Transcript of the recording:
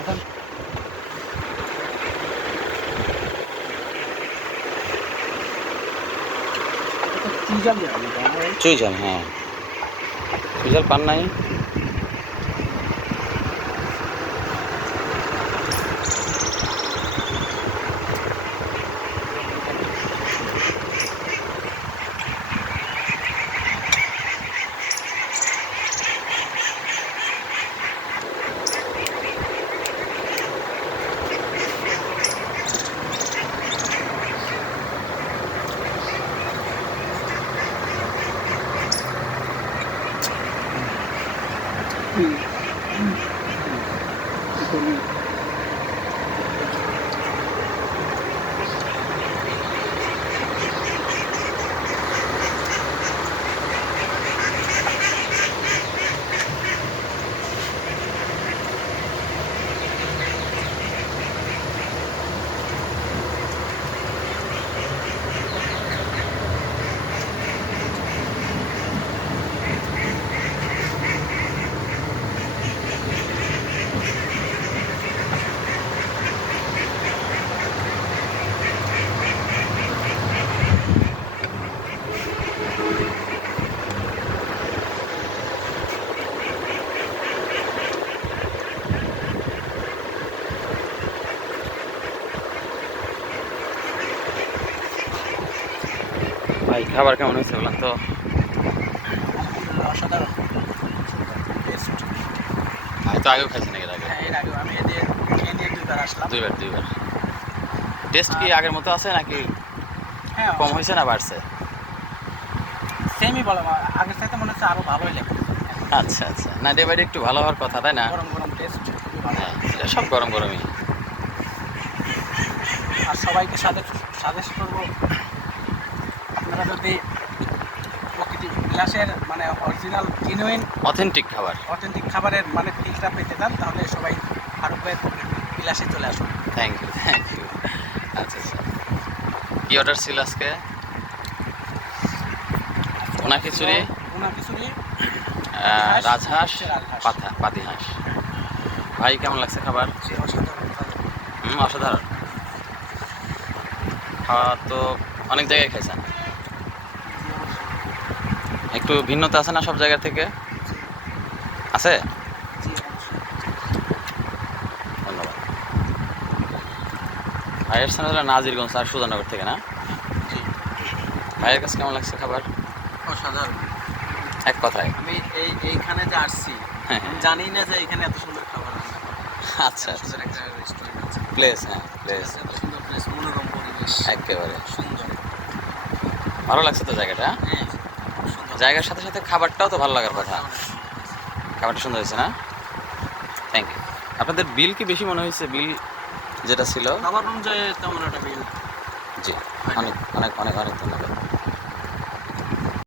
এখন চুইঝাল, হ্যাঁ চুইঝাল পান নাই। ভাই খাবার কেমন হয়েছে বললাম তো? অসাধারণ টেস্ট। আমি তো আগেও খাইছি নাকি? আগে হ্যাঁ, এর আগেও আমি খেয়ে দিয়ে 2বার আসলাম। দুইবার। টেস্ট কি আগের মতো আছে নাকি হ্যাঁ, কম হয়েছে না বাড়ছে? সেমই বলো, আগের সাথে মনে হচ্ছে আরো ভালোই লাগে। আচ্ছা আচ্ছা, না ডে বাই ডে একটু ভালো হওয়ার কথা, তাই না? গরম গরম টেস্ট খুবই ভালো। হ্যাঁ, এটা সব গরম গরমই। আর সবাইকে সাজেস্ট করবো, আপনারা যদি প্রকৃতি বিলাসের মানে অরিজিনাল জেনুইন অথেন্টিক খাবারের মানে ফিলটা পেতে চান, তাহলে সবাই ফারুক ভাইয়ের প্রকৃতি বিলাসে চলে আসুন। Thank you. আচ্ছা আচ্ছা, কি অর্ডার ছিল আজকে? ভুনা খিচুড়ি, রাজহাঁস, পাতিহাঁস। ভাই কেমন লাগছে খাবার? অসাধারণ। খাওয়া তো অনেক জায়গায় খাইছেন, একটু ভিন্নতা আছে না সব জায়গা থেকে? আছে। ধন্যবাদ। ভাইয়ের স্থানে হলো নাজিরগঞ্জ আর সুজানগর থেকে, না? ভাইয়ের কাছে কেমন লাগছে খাবার? অসাধারণ। এক কথায় আমি এইখানে যে আসছি, আমি জানি না যে এখানে এত সুন্দর খাবার রান্না করে। আচ্ছা আচ্ছা, সুন্দর একটা রেস্টুরেন্ট আছে, প্লেস, হ্যাঁ প্লেস, এত সুন্দর প্লেস, মনোরম পরিবেশ, একেবারে সুন্দর। ভালো লাগছে তো জায়গাটা? হ্যাঁ, সুন্দর। জায়গার সাথে সাথে খাবারটাও তো ভালো লাগার কথা। খাবারটা সুন্দর হয়েছে, না? Thank you. আপনাদের বিল কি বেশি মনে হয়েছে? বিল যেটা ছিল খাবার অনুযায়ী তেমন একটা বিল। জি, অনেক অনেক অনেক অনেক ধন্যবাদ।